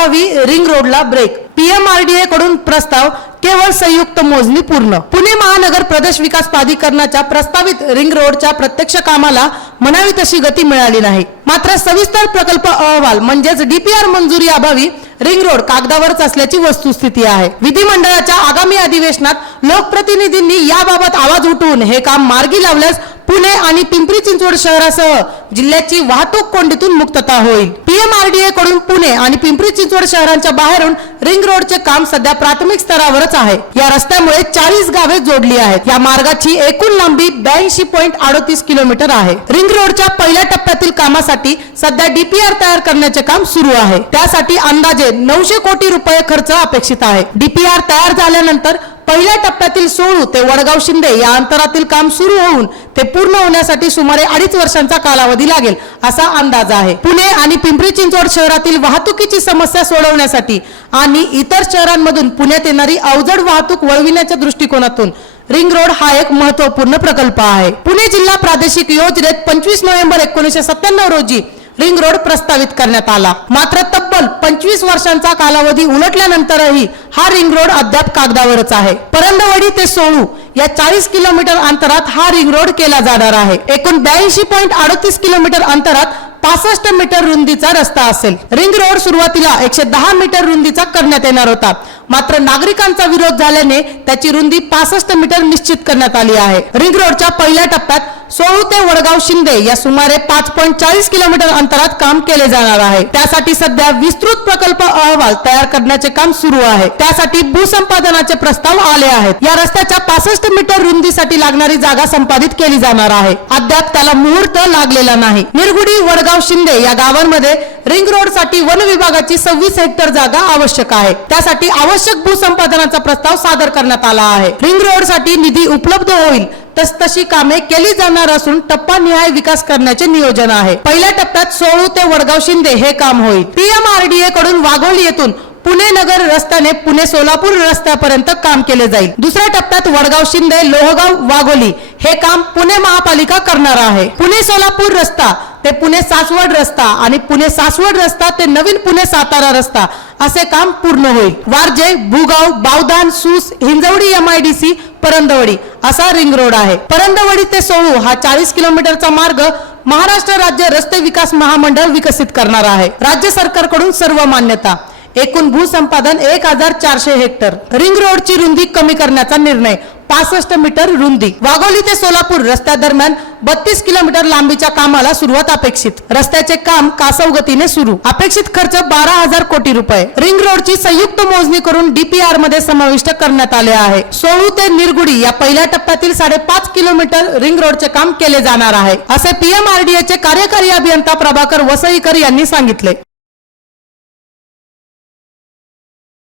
लावावी रिंग रोडला break PMRDA कडून प्रस्ताव केवळ संयुक्त मोजणी पूर्ण. पुणे महानगर प्रदेश विकास प्राधिकरणाच्या प्रस्तावित रिंग रोडच्या प्रत्यक्ष कामाला म्हणावी तशी गती मिळाली नाही. मात्र सविस्तर प्रकल्प अहवाल म्हणजेच डीपीआर मंजुरी अभावी रिंग रोड कागदावरच असल्याची वस्तुस्थिती आहे. विधिमंडळाच्या आगामी अधिवेशनात लोकप्रतिनिधींनी याबाबत आवाज उठवून हे काम मार्गी लावल्यास पुणे आणि पिंपरी चिंचवड शहरासह जिल्ह्याची वाहतूक कोंडीतून मुक्तता होईल. पीएमआरडीए कडून पुणे आणि पिंपरी चिंचवड शहरांच्या बाहेरून रिंग रोडचे काम सध्या प्राथमिक स्तरावरच आहे. या रस्त्यामुळे चाळीस गावे जोडली आहेत. या मार्गाची एकूण लांबी ब्याऐंशी पॉईंट अडतीस किलोमीटर आहे. रिंग रोडच्या पहिल्या टप्प्यातील कामासाठी सध्या डीपीआर तयार करण्याचे काम सुरू आहे. त्यासाठी अंदाजे नऊशे कोटी रुपये खर्च अपेक्षित आहे. डीपीआर तयार झाल्यानंतर पहिल्या टप्प्यातील सोळू ते वडगाव शिंदे या अंतरातील काम सुरू होऊन ते पूर्ण होण्यासाठी सुमारे अडीच वर्षांचा कालावधी लागेल असा अंदाज आहे. पुणे आणि पिंपरी चिंचवड शहरातील वाहतुकीची समस्या सोडवण्यासाठी आणि इतर शहरांमधून पुण्यात येणारी अवजड वाहतूक वळविण्याच्या दृष्टिकोनातून रिंग रोड हा एक महत्त्वपूर्ण प्रकल्प आहे. पुणे जिल्हा प्रादेशिक योजनेत पंचवीस नोव्हेंबर एकोणीसशे सत्त्याण्णव रोजी रिंग रोड प्रस्तावित करण्यात आला. मात्र तब्बल पंचवीस वर्षांचा कालावधी उलटल्यानंतरही हा रिंग रोड अद्याप कागदावरच आहे. परंदवडी ते सोळू या चाळीस किलोमीटर अंतरात हा रिंग रोड केला जाणार आहे. एकूण ब्याऐंशी पॉईंट अडतीस किलोमीटर अंतरात पासष्ट मीटर रुंदीचा रस्ता असेल. रिंग रोड सुरुवातीला एकशे दहा मीटर रुंदीचा करण्यात येणार होता. मात्र नागरिकांचा विरोध झाल्याने त्याची रुंदी पासष्ट मीटर निश्चित करण्यात आली आहे. रिंग रोडच्या पहिल्या टप्प्यात सोळू ते वडगाव शिंदे या सुमारे पाच पॉईंट चाळीस किलोमीटर अंतरात काम केले जाणार आहे. त्यासाठी सध्या विस्तृत प्रकल्प अहवाल तयार करण्याचे काम सुरू आहे. त्यासाठी भूसंपादनाचे प्रस्ताव आले आहेत. या रस्त्याच्या पासष्ट मीटर रुंदीसाठी लागणारी जागा संपादित केली जाणार आहे. अद्याप त्याला मुहूर्त लागलेला नाही. निरगुडी वडगाव शिंदे या गावांमध्ये रिंग रोडसाठी वन विभागाची सव्वीस हेक्टर जागा आवश्यक आहे. त्यासाठी आवश्यक भूसंपादनाचा प्रस्ताव सादर करण्यात आला आहे. रिंग रोडसाठी निधी उपलब्ध होईल तस तशी कामे केली जाणार असून टप्पा निहाय विकास करण्याचे नियोजन आहे. पहिल्या टप्प्यात सोळू ते वडगाव शिंदे हे काम होईल. पीएमआरडीए कडून वाघोली येथून पुणे नगर रस्त्याने पुणे सोलापूर रस्त्यापर्यंत काम केले जाईल. दुसऱ्या टप्प्यात वडगाव शिंदे लोहगाव वाघोली हे काम पुणे महापालिका करणार आहे. पुणे सोलापूर रस्ता ते पुणे सासवड रस्ता आणि पुणे सासवड रस्ता ते नवीन पुणे सातारा रस्ता असे काम पूर्ण होईल. वारजे भूगाव बावधान सूस हिंजवडी एम आयडीसी परंदवडी असा रिंग रोड आहे. परंदवडी ते सोळू हा चाळीस किलोमीटरचा मार्ग महाराष्ट्र राज्य रस्ते विकास महामंडळ विकसित करणार आहे. राज्य सरकारकडून सर्व मान्यता. एकूण भूसंपादन एक हजार चारशे हेक्टर. रिंग रोडची रुंदी कमी करण्याचा निर्णय. पासष्ट मीटर रुंदी. वाघोली ते सोलापूर रस्त्यादरम्यान बत्तीस किलोमीटर लांबीच्या कामाला सुरुवात अपेक्षित. रस्त्याचे काम कासव गतीने सुरू. अपेक्षित खर्च बारा हजार कोटी रुपये. रिंग रोडची संयुक्त मोजणी करून डीपीआरमध्ये समाविष्ट करण्यात आले आहे. सोळू ते निरगुडी या पहिल्या टप्प्यातील साडेपाच किलोमीटर रिंग रोडचे काम केले जाणार आहे असे पीएमआरडीए चे कार्यकारी अभियंता प्रभाकर वसईकर यांनी सांगितले.